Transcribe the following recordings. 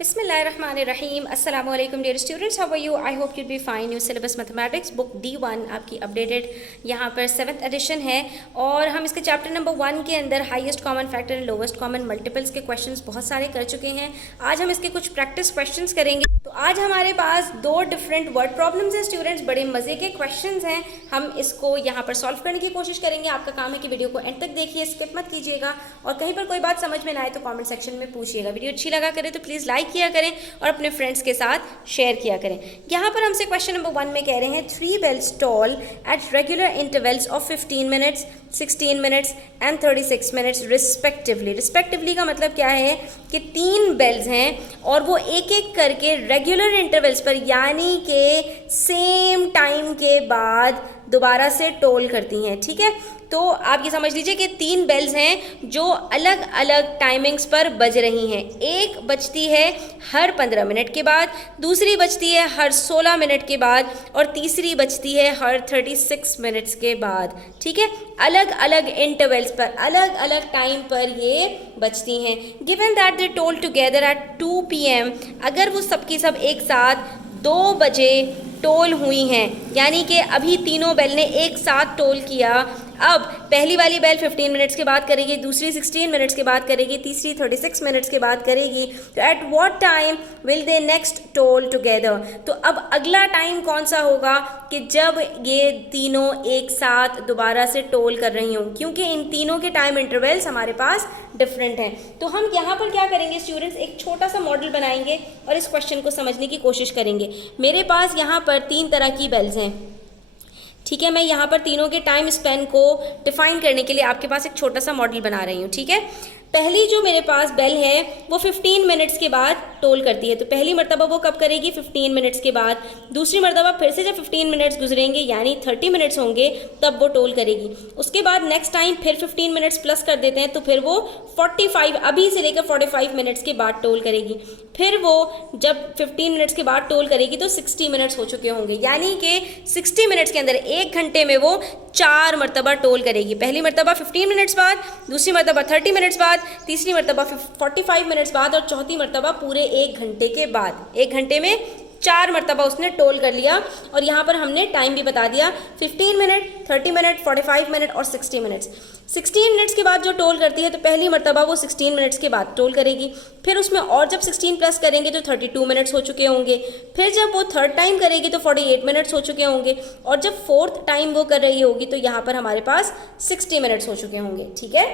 बिस्मिल्लाहिर्रहमानिर्रहीम अस्सलामु अलैकुम dear students, how are you? I hope you be fine. New syllabus mathematics book D1 आपकी updated यहाँ पर 7th एडिशन है और हम इसके चैप्टर नंबर 1 के अंदर highest common factor and lowest common multiples के क्वेश्चंस बहुत सारे कर चुके हैं। आज हम इसके कुछ प्रैक्टिस क्वेश्चंस करेंगे। तो आज हमारे पास 2 डिफरेंट वर्ड प्रॉब्लम्स हैं स्टूडेंट्स, बड़े मज़े के क्वेश्चंस हैं। हम इसको यहाँ पर सॉल्व करने की कोशिश करेंगे। आपका काम है कि वीडियो को एंड तक देखिए, स्किप मत कीजिएगा और कहीं पर कोई बात समझ में ना आए तो कमेंट सेक्शन में पूछिएगा। वीडियो अच्छी लगा करे तो प्लीज़ लाइक किया करें और अपने फ्रेंड्स के साथ शेयर किया करें। यहाँ पर हमसे क्वेश्चन नंबर 1 में कह रहे हैं 3 bells toll at regular intervals of 15 minutes, 16 minutes and 36 minutes respectively। Respectively का मतलब क्या है कि 3 बेल्स हैं और वो एक एक करके रेगुलर इंटरवल्स पर यानी कि सेम टाइम के बाद दोबारा से टोल करती हैं। ठीक है, तो आप ये समझ लीजिए कि 3 बेल्स हैं जो अलग अलग टाइमिंग्स पर बज रही हैं। एक बजती है हर 15 मिनट के बाद, दूसरी बजती है हर 16 मिनट के बाद और तीसरी बजती है हर 36 मिनट्स के बाद। ठीक है, अलग अलग इंटरवल्स पर अलग अलग टाइम पर ये बजती हैं। Given that they toll together at 2 PM, अगर वो सबकी सब एक साथ 2 बजे टोल हुई हैं, यानी कि अभी तीनों बेल ने एक साथ टोल किया। अब पहली वाली बेल 15 मिनट्स के बाद करेगी, दूसरी 16 मिनट्स के बाद करेगी, तीसरी 36 मिनट्स के बाद करेगी। तो at what time will they next toll together? तो अब अगला टाइम कौन सा होगा कि जब ये तीनों एक साथ दोबारा से टोल कर रही हों, क्योंकि इन तीनों के टाइम इंटरवल्स हमारे पास डिफरेंट हैं। तो हम यहाँ पर क्या करेंगे स्टूडेंट्स, एक छोटा सा मॉडल बनाएंगे और इस क्वेश्चन को समझने की कोशिश करेंगे। मेरे पास यहाँ पर 3 तरह की बेल्स हैं। ठीक है, मैं यहाँ पर तीनों के टाइम स्पेन को डिफाइन करने के लिए आपके पास एक छोटा सा मॉडल बना रही हूँ। ठीक है, पहली जो मेरे पास बेल है वो 15 मिनट्स के बाद टोल करती है। तो पहली मरतबा वो कब करेगी? 15 मिनट्स के बाद। दूसरी मरतबा फिर से जब 15 मिनट्स गुजरेंगे यानी 30 मिनट्स होंगे तब वो टोल करेगी। उसके बाद नेक्स्ट टाइम फिर 15 मिनट्स प्लस कर देते हैं तो फिर वो 45 अभी से लेकर 45 मिनट्स के बाद टोल करेगी। फिर वो जब 15 मिनट्स के बाद टोल करेगी तो 60 मिनट्स हो चुके होंगे, यानी कि 60 मिनट्स के अंदर 1 घंटे में वो 4 मरतबा टोल करेगी। पहली मरतबा 15 मिनट्स बाद, दूसरी मरतबा 30 मिनट्स बाद, तीसरी मरतबा 45 मिनट्स बाद और चौथी मरतबा पूरे 1 घंटे के बाद। 1 घंटे में 4 मरतबा उसने टोल कर लिया और यहाँ पर हमने टाइम भी बता दिया, 15 मिनट, 30 मिनट, 45 मिनट और 60 मिनट्स। 16 मिनट्स के बाद जो टोल करती है तो पहली मरतबा वो 16 मिनट्स के बाद टोल करेगी। फिर उसमें और जब 16 प्लस करेंगे तो 32 मिनट्स हो चुके होंगे। फिर जब वो थर्ड टाइम करेगी तो 48 मिनट्स हो चुके होंगे और जब फोर्थ टाइम वो कर रही होगी तो यहाँ पर हमारे पास 60 मिनट्स हो चुके होंगे। ठीक है,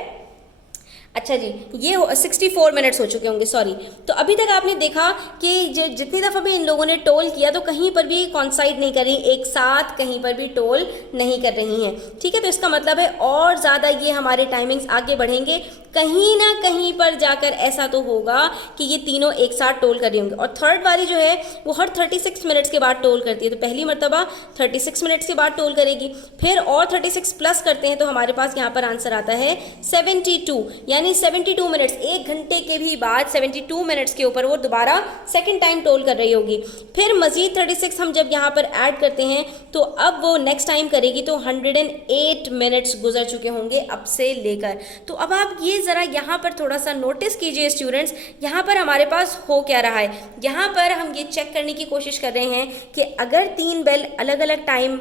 अच्छा जी, ये 64 मिनट्स हो चुके होंगे, सॉरी। तो अभी तक आपने देखा कि जितनी दफ़ा भी इन लोगों ने टोल किया तो कहीं पर भी कॉन्साइड नहीं कर रही, एक साथ कहीं पर भी टोल नहीं कर रही हैं। ठीक है, तो इसका मतलब है और ज़्यादा ये हमारे टाइमिंग्स आगे बढ़ेंगे, कहीं ना कहीं पर जाकर ऐसा तो होगा कि ये तीनों एक साथ टोल कर रही होंगी। और थर्ड वाली जो है वो हर 36 मिनट्स के बाद टोल करती है। तो पहली मरतबा 36 मिनट्स के बाद टोल करेगी, फिर और 36 प्लस करते हैं तो हमारे पास यहाँ पर आंसर आता है 72, यानी 72 मिनट्स, 1 घंटे के भी बाद 72 मिनट्स के ऊपर वो दोबारा सेकंड टाइम टोल कर रही होगी। फिर मजीद 36 हम जब यहाँ पर ऐड करते हैं तो अब वो नेक्स्ट टाइम करेगी तो 108 मिनट्स गुजर चुके होंगे अब से लेकर। तो अब आप ये ज़रा यहाँ पर थोड़ा सा नोटिस कीजिए स्टूडेंट्स, यहाँ पर हमारे पास हो क्या रहा है। यहाँ पर हम ये चेक करने की कोशिश कर रहे हैं कि अगर 3 बेल अलग अलग टाइम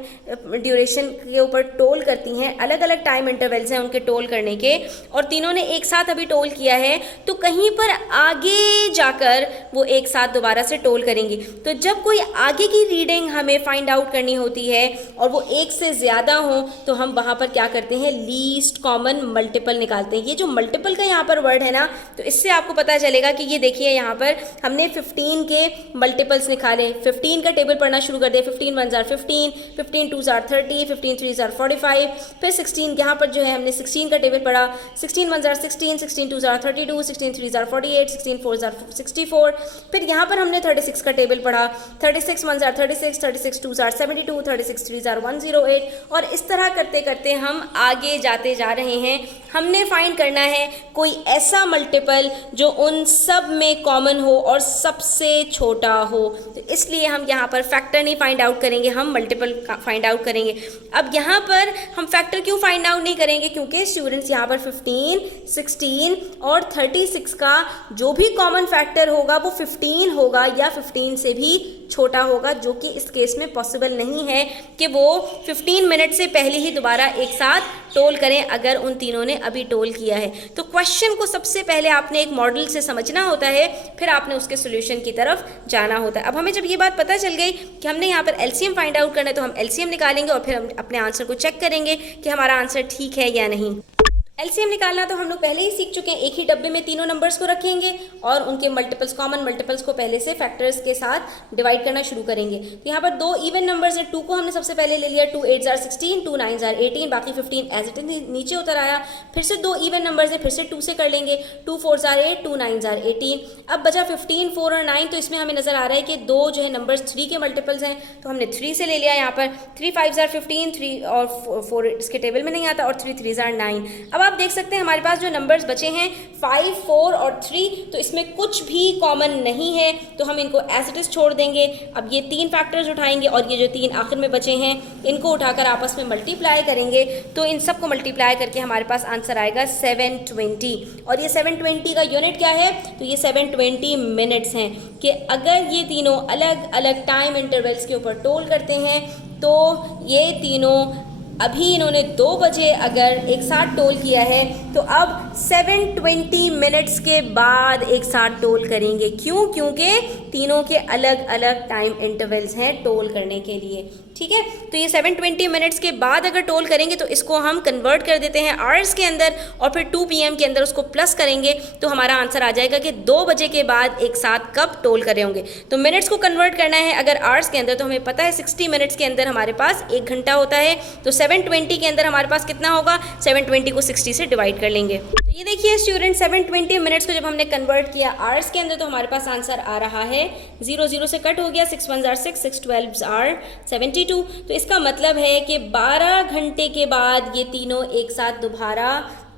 ड्यूरेशन के ऊपर टोल करती हैं, अलग अलग टाइम इंटरवल्स हैं उनके टोल करने के, और तीनों ने एक साथ अभी टोल किया है तो कहीं पर आगे जाकर वो एक साथ दोबारा से टोल करेंगी। तो जब कोई आगे की रीडिंग हमें फाइंड आउट करनी होती है और वो एक से ज़्यादा हो तो हम वहाँ पर क्या करते हैं, लीस्ट कॉमन मल्टीपल निकालते हैं। ये जो मल्टीपल का यहाँ पर वर्ड है ना, तो इससे आपको पता चलेगा कि ये देखिए यहाँ पर हमने 15 के मल्टीपल्स निकाले। 15 का टेबल पढ़ना शुरू कर दिया, 15 1 जार 15, 15 2 जार 30, 15 3 जार 45। फिर 16 यहाँ पर जो है हमने 16 का टेबल पढ़ा, 16 1 जार 16, 16 2 जार 32, 16 3 जार 48, 16 4 जार 64। फिर यहाँ पर हमने 36 का टेबल पढ़ा, 36 1 जार 36, 36 2 जार 72, 36 3 जार 108 और इस तरह करते करते हम आगे जाते जा रहे हैं। हमने फाइंड करना है है कोई ऐसा मल्टीपल जो उन सब में कॉमन हो और सबसे छोटा हो। तो इसलिए हम यहाँ पर फैक्टर नहीं फाइंड आउट करेंगे, हम मल्टीपल फाइंड आउट करेंगे। अब यहाँ पर हम फैक्टर क्यों फाइंड आउट नहीं करेंगे, क्योंकि स्टूडेंट्स यहाँ पर 15, 16 और 36 का जो भी कॉमन फैक्टर होगा वो 15 होगा या 15 से भी छोटा होगा, जो कि इस केस में पॉसिबल नहीं है कि वो 15 मिनट से पहले ही दोबारा एक साथ टोल करें अगर उन तीनों ने अभी टोल किया है। तो क्वेश्चन को सबसे पहले आपने एक मॉडल से समझना होता है, फिर आपने उसके सॉल्यूशन की तरफ जाना होता है। अब हमें जब ये बात पता चल गई कि हमने यहाँ पर एलसीएम फाइंड आउट करना है, तो हम एलसीएम निकालेंगे और फिर हम अपने आंसर को चेक करेंगे कि हमारा आंसर ठीक है या नहीं। एलसीएम निकालना तो हम लोग पहले ही सीख चुके हैं। एक ही डब्बे में तीनों नंबर्स को रखेंगे और उनके मल्टीपल्स, कॉमन मल्टीपल्स को पहले से फैक्टर्स के साथ डिवाइड करना शुरू करेंगे। तो यहाँ पर दो इवन नंबर्स हैं, 2 को हमने सबसे पहले ले लिया, 2 8 are 16, 2 9 are 18, बाकी 15 एज इट इज नीचे उतर आया। फिर से दो इवन नंबर्स हैं, फिर से 2 से कर लेंगे, 2 4 are 8, 2 9 are 18। अब बचा 15, 4 और 9, तो इसमें हमें नजर आ रहा है कि दो जो है नंबर्स 3 के मल्टीपल्स हैं, तो हमने 3 से ले लिया। यहाँ पर 3 5 are 15, 3 और 4 इसके टेबल में नहीं आता, और 3 3 are 9। अब आप देख सकते हैं हमारे पास जो नंबर्स बचे हैं 5, 4 और 3, तो इसमें कुछ भी कॉमन नहीं है, तो हम इनको एज इट इज छोड़ देंगे। अब ये 3 फैक्टर्स उठाएंगे और ये जो 3 आखिर में बचे हैं इनको उठाकर आपस में मल्टीप्लाई करेंगे, तो इन सबको मल्टीप्लाई करके हमारे पास आंसर आएगा 720। और ये 720 का यूनिट क्या है, तो ये 720 मिनट्स हैं। कि अगर ये तीनों अलग अलग टाइम इंटरवल्स के ऊपर टोल करते हैं, तो ये तीनों अभी इन्होंने 2 बजे अगर एक साथ टोल किया है, तो अब 720 मिनट्स के बाद एक साथ टोल करेंगे। क्यों? क्योंकि तीनों के अलग अलग टाइम इंटरवल्स हैं टोल करने के लिए। ठीक है, तो ये 720 मिनट्स के बाद अगर टोल करेंगे तो इसको हम कन्वर्ट कर देते हैं आवर्स के अंदर, और फिर 2 PM के अंदर उसको प्लस करेंगे, तो हमारा आंसर आ जाएगा कि 2 बजे के बाद एक साथ कब टोल कर रहे होंगे। तो मिनट्स को कन्वर्ट करना है अगर आवर्स के अंदर, तो हमें पता है 60 मिनट्स के अंदर हमारे पास 1 घंटा होता है, तो 720 के अंदर हमारे पास कितना होगा, 720 को 60 से डिवाइड कर लेंगे। तो ये देखिए स्टूडेंट, 720 मिनट्स को जब हमने कन्वर्ट किया आवर्स के अंदर, तो हमारे पास आंसर आ रहा है 0 0 से कट हो गया, 6 1 are 6, 6 12 are 72। तो इसका मतलब है कि 12 घंटे के बाद ये तीनों एक साथ दोबारा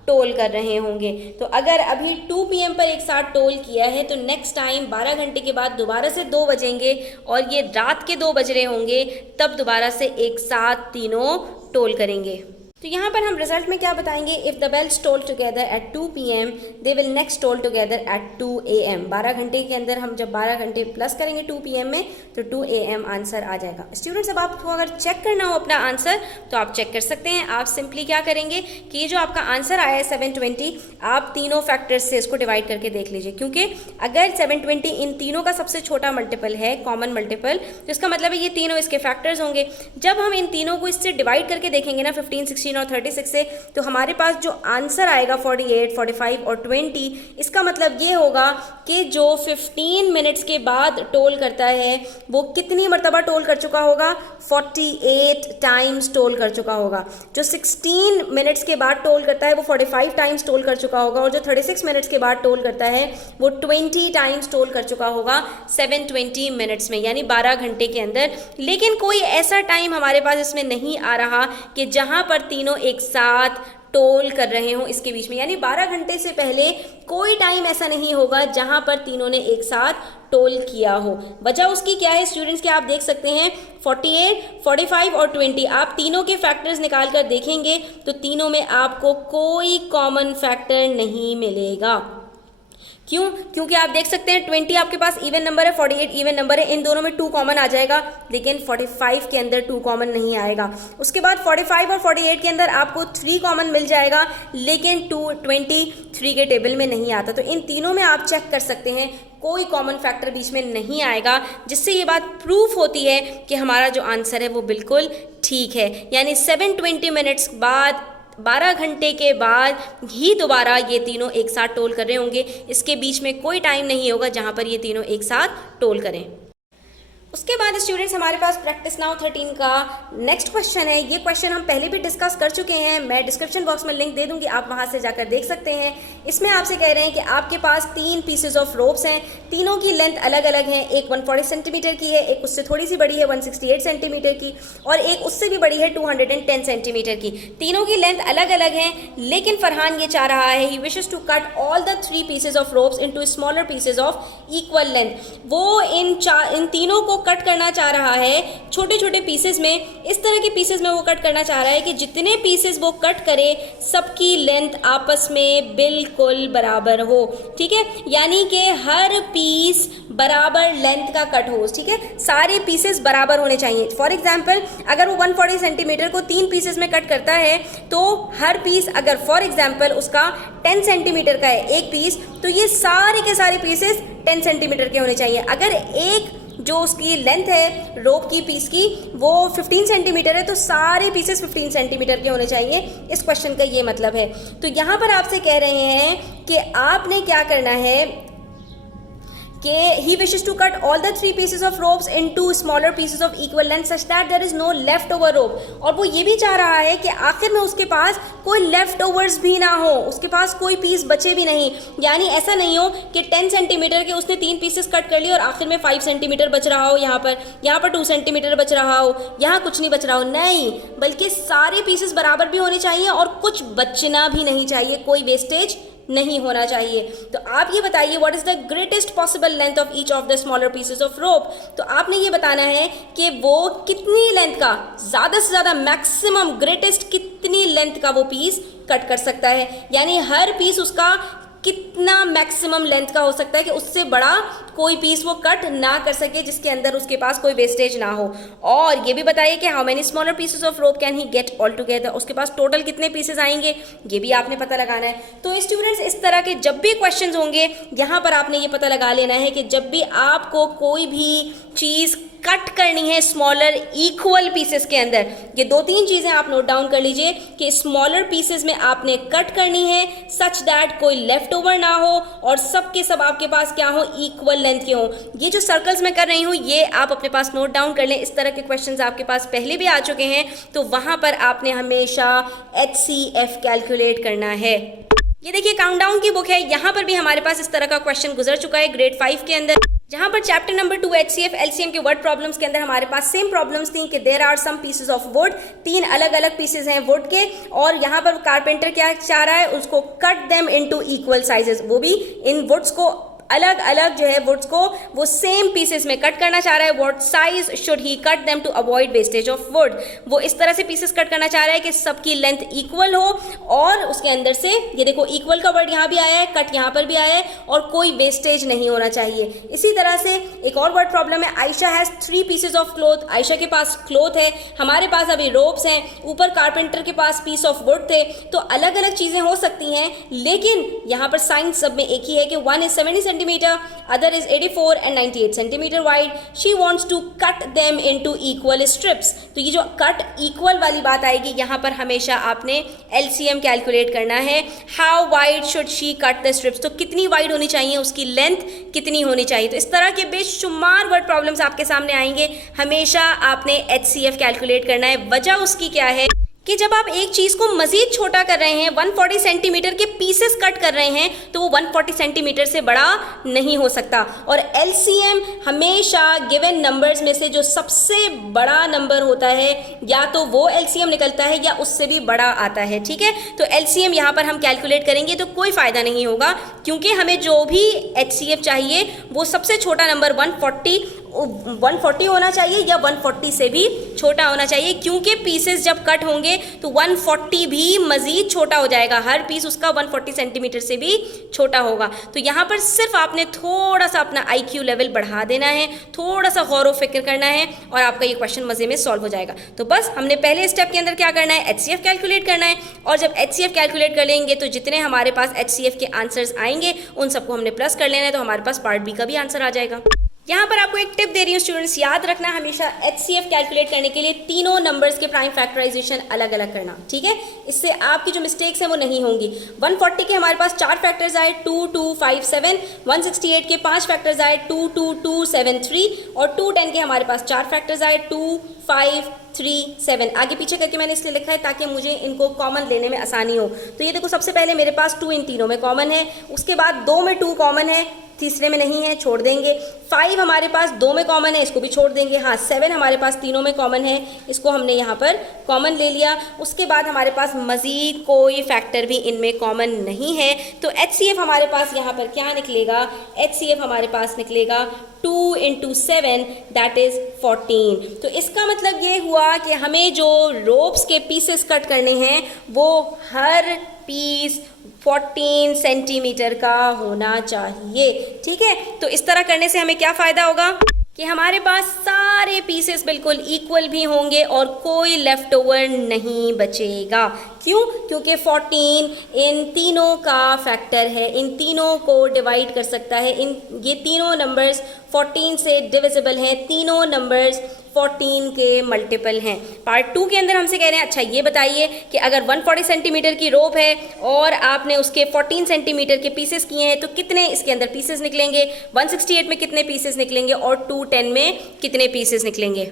टोल कर रहे होंगे। तो अगर अभी 2 PM पर एक साथ टोल किया है, तो नेक्स्ट टाइम 12 घंटे के बाद दोबारा से 2 बजेंगे और ये रात के 2 बज रहे होंगे, तब दोबारा से एक साथ तीनों टोल करेंगे। तो यहाँ पर हम रिजल्ट में क्या बताएंगे, if the bells toll together at 2 PM they will next toll together at 2 AM। 12 घंटे के अंदर हम जब 12 घंटे प्लस करेंगे 2 PM में, तो 2 AM आंसर आ जाएगा। स्टूडेंट्स, अब आपको अगर चेक करना हो अपना आंसर तो आप चेक कर सकते हैं। आप सिंपली क्या करेंगे कि ये जो आपका आंसर आया है 720, आप तीनों फैक्टर्स से इसको डिवाइड करके देख लीजिए, क्योंकि अगर 720 इन तीनों का सबसे छोटा मल्टीपल है, कॉमन मल्टीपल, तो इसका मतलब है ये तीनों इसके फैक्टर्स होंगे। जब हम इन तीनों को इससे डिवाइड करके देखेंगे ना 15, 16 और 36 से, तो हमारे पास जो आंसर आएगा 48, 45 और 20, इसका मतलब ये होगा कि जो 15 मिनट्स के बाद टोल करता है वो कितनी मरतबा टोल कर चुका होगा, 48 टाइम्स टोल कर चुका होगा। जो 16 मिनट्स के बाद टोल करता है वो 45 टाइम्स टोल कर चुका होगा, और जो 36 मिनट्स के बाद टोल करता है वो 20 टाइम्स टोल कर चुका होगा 720 मिनट्स में, यानी 12 घंटे के अंदर। लेकिन कोई ऐसा टाइम हमारे पास इसमें नहीं आ रहा कि जहां पर तीनों एक साथ टोल कर रहे हों इसके बीच में, यानी 12 घंटे से पहले कोई टाइम ऐसा नहीं होगा जहां पर तीनों ने एक साथ टोल किया हो। वजह उसकी क्या है स्टूडेंट्स, के आप देख सकते हैं 48, 45 और 20, आप तीनों के फैक्टर्स निकाल कर देखेंगे तो तीनों में आपको कोई कॉमन फैक्टर नहीं मिलेगा। क्यों? क्योंकि आप देख सकते हैं 20 आपके पास इवन नंबर है, 48 इवन नंबर है, इन दोनों में 2 कॉमन आ जाएगा, लेकिन 45 के अंदर 2 कॉमन नहीं आएगा। उसके बाद 45 और 48 के अंदर आपको 3 कॉमन मिल जाएगा, लेकिन 23 के टेबल में नहीं आता। तो इन तीनों में आप चेक कर सकते हैं कोई कॉमन फैक्टर बीच में नहीं आएगा, जिससे ये बात प्रूफ होती है कि हमारा जो आंसर है वो बिल्कुल ठीक है। यानी 720 मिनट्स बाद, 12 घंटे के बाद ही दोबारा ये तीनों एक साथ टोल कर रहे होंगे। इसके बीच में कोई टाइम नहीं होगा जहां पर ये तीनों एक साथ टोल करें। उसके बाद स्टूडेंट्स हमारे पास प्रैक्टिस नाउ 13 का नेक्स्ट क्वेश्चन है। ये क्वेश्चन हम पहले भी डिस्कस कर चुके हैं, मैं डिस्क्रिप्शन बॉक्स में लिंक दे दूंगी, आप वहां से जाकर देख सकते हैं। इसमें आपसे कह रहे हैं कि आपके पास 3 पीसेज ऑफ रोप्स हैं, तीनों की लेंथ अलग अलग है, एक 140 सेंटीमीटर की है, एक उससे थोड़ी सी बड़ी है 168 सेंटीमीटर की, और एक उससे भी बड़ी है 210 सेंटीमीटर की। तीनों की लेंथ अलग अलग है, लेकिन फरहान ये चाह रहा है, he wishes to cut all the 3 pieces of ropes into smaller pieces of equal length. वो इन तीनों को कट करना चाह रहा है छोटे छोटे पीसेस में, इस तरह के पीसेस में वो कट करना चाह रहा है कि जितने पीसेस वो कट करे सबकी लेंथ आपस में बिल्कुल बराबर हो। ठीक है, यानी कि हर पीस बराबर लेंथ का कट हो। ठीक है, सारे पीसेस बराबर होने चाहिए। फॉर एग्जांपल अगर वो 140 सेंटीमीटर को 3 पीसेस में कट करता है तो हर पीस अगर फॉर एग्जांपल उसका 10 सेंटीमीटर का है एक पीस, तो ये सारे के सारे पीसेस 10 सेंटीमीटर के होने चाहिए। अगर एक जो उसकी लेंथ है रोप की पीस की वो 15 सेंटीमीटर है तो सारे पीसेस 15 सेंटीमीटर के होने चाहिए। इस क्वेश्चन का ये मतलब है। तो यहाँ पर आपसे कह रहे हैं कि आपने क्या करना है कि he wishes to cut all the 3 pieces of ropes into smaller pieces of equal length such that there is no leftover rope। और वो ये भी चाह रहा है कि आखिर में उसके पास कोई लेफ्ट ओवर्स भी ना हो, उसके पास कोई पीस बचे भी नहीं। यानी ऐसा नहीं हो कि 10 सेंटीमीटर के उसने 3 पीसेस कट कर लिए और आखिर में 5 सेंटीमीटर बच रहा हो, यहाँ पर 2 सेंटीमीटर बच रहा हो, यहाँ कुछ नहीं बच रहा हो। नहीं, बल्कि सारे पीसेस बराबर भी होने चाहिए और कुछ बचना भी नहीं चाहिए, कोई वेस्टेज नहीं होना चाहिए। तो आप ये बताइए what is the greatest possible length of each of the smaller pieces of rope. तो आपने ये बताना है कि वो कितनी लेंथ का, ज़्यादा से ज़्यादा मैक्सिमम ग्रेटेस्ट कितनी लेंथ का वो पीस कट कर सकता है, यानी हर पीस उसका कितना मैक्सिमम लेंथ का हो सकता है कि उससे बड़ा कोई पीस वो कट ना कर सके जिसके अंदर उसके पास कोई वेस्टेज ना हो। और ये भी बताइए कि how many smaller pieces of rope can he get all together, उसके पास टोटल कितने पीसेस आएंगे ये भी आपने पता लगाना है। तो स्टूडेंट्स इस तरह के जब भी क्वेश्चंस होंगे यहाँ पर आपने ये पता लगा लेना है कि जब भी आपको कोई भी चीज़ कट करनी है स्मॉलर इक्वल पीसेस के अंदर, ये 2-3 चीज़ें आप नोट डाउन कर लीजिए कि स्मॉलर पीसेस में आपने कट करनी है सच दैट कोई लेफ्ट ओवर ना हो और सब के सब आपके पास क्या हो, इक्वल लेंथ के हो। ये जो सर्कल्स मैं कर रही हूँ ये आप अपने पास नोट डाउन कर लें। इस तरह के क्वेश्चंस आपके पास पहले भी आ चुके हैं, तो वहाँ पर आपने हमेशा HCF कैलकुलेट करना है। ये देखिए काउंटडाउन की बुक है, यहाँ पर भी हमारे पास इस तरह का क्वेश्चन गुजर चुका है ग्रेड 5 के अंदर, जहाँ पर चैप्टर नंबर 2 HCF LCM के वर्ड प्रॉब्लम्स के अंदर हमारे पास सेम प्रॉब्लम्स थी कि there are some pieces of wood, 3 अलग अलग पीसेस हैं वुड के, और यहाँ पर कारपेंटर क्या चाह रहा है, उसको cut them into equal sizes, वो भी इन वुड्स को अलग अलग जो है वुड्स को वो सेम पीसेस में कट करना चाह रहा है। What size should he cut them to avoid wastage of wood, वो इस तरह से पीसेस कट करना चाह रहा है कि सबकी लेंथ इक्वल हो और उसके अंदर से ये देखो इक्वल का वर्ड यहाँ भी आया है, कट यहाँ पर भी आया है और कोई वेस्टेज नहीं होना चाहिए। इसी तरह से एक और वर्ड प्रॉब्लम है, Ayesha has 3 pieces of cloth, Ayesha के पास क्लोथ है, हमारे पास अभी रोप्स हैं, ऊपर कारपेंटर के पास पीस ऑफ वुड थे, तो अलग अलग चीज़ें हो सकती हैं, लेकिन यहाँ पर साइन सब में एक ही है कि 1 is 70 centimeter, other is 84 and 98 centimeter wide. She wants to cut them into equal strips. तो ये जो कट इक्वल वाली बात आएगी यहाँ पर हमेशा आपने LCM कैलकुलेट करना है। How wide should she cut the strips? तो कितनी वाइड होनी चाहिए, उसकी लेंथ कितनी होनी चाहिए। तो इस तरह के बेशुमार वर्ड प्रॉब्लम्स आपके सामने आएंगे, हमेशा आपने HCF कैलकुलेट करना है। वजह उसकी क्या है कि जब आप एक चीज़ को मज़ीद छोटा कर रहे हैं, 140 सेंटीमीटर के पीसेस कट कर रहे हैं, तो वो 140 सेंटीमीटर से बड़ा नहीं हो सकता। और LCM हमेशा गिवन नंबर्स में से जो सबसे बड़ा नंबर होता है या तो वो LCM निकलता है या उससे भी बड़ा आता है। ठीक है, तो LCM यहाँ पर हम कैलकुलेट करेंगे तो कोई फ़ायदा नहीं होगा, क्योंकि हमें जो भी HCF चाहिए वो सबसे छोटा नंबर 140 होना चाहिए या 140 से भी छोटा होना चाहिए, क्योंकि पीसेस जब कट होंगे तो 140 भी मज़ीद छोटा हो जाएगा, हर पीस उसका 140 सेंटीमीटर से भी छोटा होगा। तो यहाँ पर सिर्फ आपने थोड़ा सा अपना IQ लेवल बढ़ा देना है, थोड़ा सा गौर व फिक्र करना है और आपका ये क्वेश्चन मज़े में सॉल्व हो जाएगा। तो बस हमने पहले स्टेप के अंदर क्या करना है, HCF कैलकुलेट करना है, और जब HCF कैलकुलेट कर लेंगे तो जितने हमारे पास HCF के आंसर्स आएंगे उन सबको हमने प्लस कर लेना है, तो हमारे पास पार्ट बी का भी आंसर आ जाएगा। यहाँ पर आपको एक टिप दे रही हूँ स्टूडेंट्स, याद रखना हमेशा HCF कैलकुलेट करने के लिए तीनों नंबर्स के प्राइम फैक्टराइजेशन अलग अलग करना, ठीक है। इससे आपकी जो मिस्टेक्स हैं वो नहीं होंगी। 140 के हमारे पास 4 फैक्टर्स आए 2, 2, 5, 7। 168 के 5 फैक्टर्स आए 2, 2, 2, 7, 3। और 210 के हमारे पास 4 फैक्टर्स आए 2, 5, 3, 7। आगे पीछे करके मैंने इसलिए लिखा है ताकि मुझे इनको कॉमन लेने में आसानी हो। तो ये देखो, सबसे पहले मेरे पास 2 इन तीनों में कॉमन है, उसके बाद 2 में 2 कॉमन है, तीसरे में नहीं है, छोड़ देंगे। 5 हमारे पास 2 में कॉमन है, इसको भी छोड़ देंगे। हाँ, 7 हमारे पास तीनों में कॉमन है, इसको हमने यहाँ पर कॉमन ले लिया। उसके बाद हमारे पास मज़ीद कोई फैक्टर भी इनमें कॉमन नहीं है, तो HCF हमारे पास यहाँ पर क्या निकलेगा? HCF हमारे पास निकलेगा 2 × 7 दैट इज़ 14। तो इसका मतलब ये हुआ कि हमें जो रोप्स के पीसेस कट करने हैं वो हर पीस 14 सेंटीमीटर का होना चाहिए, ठीक है। तो इस तरह करने से हमें क्या फ़ायदा होगा कि हमारे पास सारे पीसेस बिल्कुल इक्वल भी होंगे और कोई लेफ़्ट ओवर नहीं बचेगा। क्यों? क्योंकि 14 इन तीनों का फैक्टर है, इन तीनों को डिवाइड कर सकता है। ये तीनों नंबर्स 14 से डिविजिबल हैं, तीनों नंबर्स 14 के मल्टीपल हैं। पार्ट 2 के अंदर हमसे कह रहे हैं, अच्छा ये बताइए कि अगर 140 सेंटीमीटर की रोप है और आपने उसके 14 सेंटीमीटर के पीसेस किए हैं तो कितने इसके अंदर पीसेस निकलेंगे? 168 में कितने पीसेस निकलेंगे और 210 में कितने पीसेस निकलेंगे?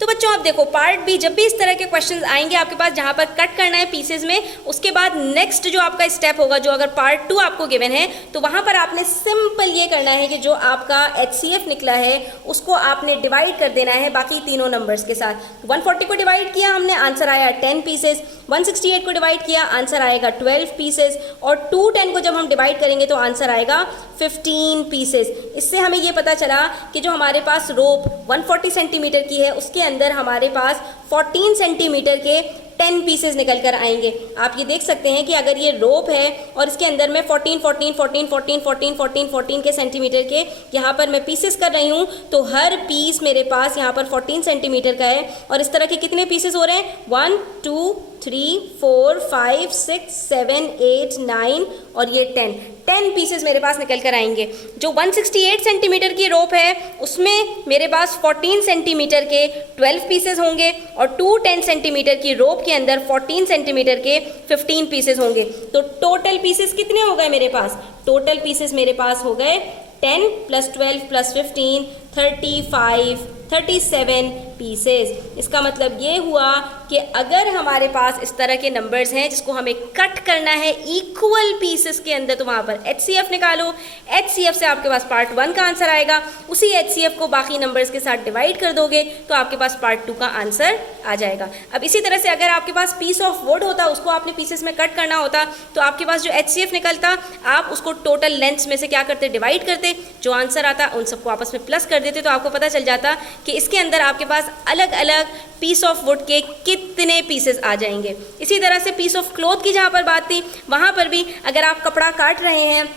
तो बच्चों आप देखो, पार्ट बी जब भी इस तरह के क्वेश्चंस आएंगे आपके पास जहां पर कट करना है पीसेस में, उसके बाद नेक्स्ट जो आपका स्टेप होगा, जो अगर पार्ट 2 आपको गिवन है तो वहां पर आपने सिंपल ये करना है कि जो आपका HCF निकला है उसको आपने डिवाइड कर देना है बाकी तीनों नंबर्स के साथ। 140 को डिवाइड किया हमने, आंसर आया 10 पीसेस। 168 को डिवाइड किया, आंसर आएगा 12 पीसेस। और 210 को जब हम डिवाइड करेंगे तो आंसर आएगा 15 पीसेस। इससे हमें ये पता चला कि जो हमारे पास रोप 140 सेंटीमीटर की है उसके अंदर हमारे पास 14 सेंटीमीटर के 10 पीसेस निकल कर आएंगे। आप ये देख सकते हैं कि अगर ये रोप है और इसके अंदर में 14, 14, 14, 14, 14, 14, 14 के सेंटीमीटर के यहाँ पर मैं पीसेस कर रही हूँ, तो हर पीस मेरे पास यहाँ पर 14 सेंटीमीटर का है। और इस तरह के कितने पीसेस हो रहे हैं? 1, 2, 3, 4, 5, 6, 7, 8, 9 और ये 10 पीसेस मेरे पास निकल कर आएंगे। जो 168 सेंटीमीटर की रोप है उसमें मेरे पास 14 सेंटीमीटर के 12 पीसेस होंगे और 210 सेंटीमीटर की रोप के अंदर 14 सेंटीमीटर के 15 पीसेस होंगे। तो टोटल पीसेस कितने हो गए मेरे पास? टोटल पीसेस मेरे पास हो गए 10 + 12 + 15 35 37 पीसेस। इसका मतलब ये हुआ कि अगर हमारे पास इस तरह के नंबर्स हैं जिसको हमें कट करना है इक्वल पीसेस के अंदर, तो वहाँ पर HCF निकालो। HCF से आपके पास पार्ट 1 का आंसर आएगा, उसी HCF को बाकी नंबर्स के साथ डिवाइड कर दोगे तो आपके पास पार्ट 2 का आंसर आ जाएगा। अब इसी तरह से अगर आपके पास पीस ऑफ वुड होता, उसको आपने पीसेस में कट करना होता, तो आपके पास जो HCF निकलता आप उसको टोटल लेंथ्स में से क्या करते? डिवाइड करते। जो आंसर आता उन सबको आपस में प्लस कर देते, तो आपको पता चल जाता कि इसके अंदर आपके पास अलग अलग पीस ऑफ वुड के कितने पीसेस आ जाएंगे। इसी तरह से पीस ऑफ क्लॉथ की जहाँ पर बात थी, वहाँ पर भी अगर आप कपड़ा काट रहे हैं,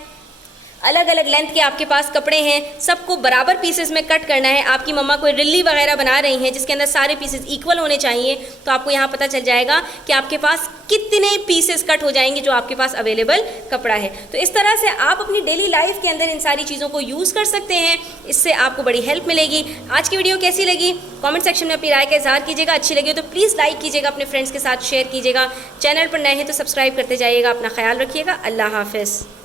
अलग अलग लेंथ के आपके पास कपड़े हैं, सबको बराबर पीसेस में कट करना है, आपकी मम्मा कोई रिल्ली वगैरह बना रही हैं जिसके अंदर सारे पीसेस इक्वल होने चाहिए, तो आपको यहाँ पता चल जाएगा कि आपके पास कितने पीसेस कट हो जाएंगे जो आपके पास अवेलेबल कपड़ा है। तो इस तरह से आप अपनी डेली लाइफ के अंदर इन सारी चीज़ों को यूज़ कर सकते हैं, इससे आपको बड़ी हेल्प मिलेगी। आज की वीडियो कैसी लगी कमेंट सेक्शन में अपनी राय का इजहार कीजिएगा। अच्छी लगी तो प्लीज़ लाइक कीजिएगा, अपने फ्रेंड्स के साथ शेयर कीजिएगा। चैनल पर नए हैं तो सब्सक्राइब करते जाइएगा। अपना ख्याल रखिएगा। अल्लाह हाफिज़।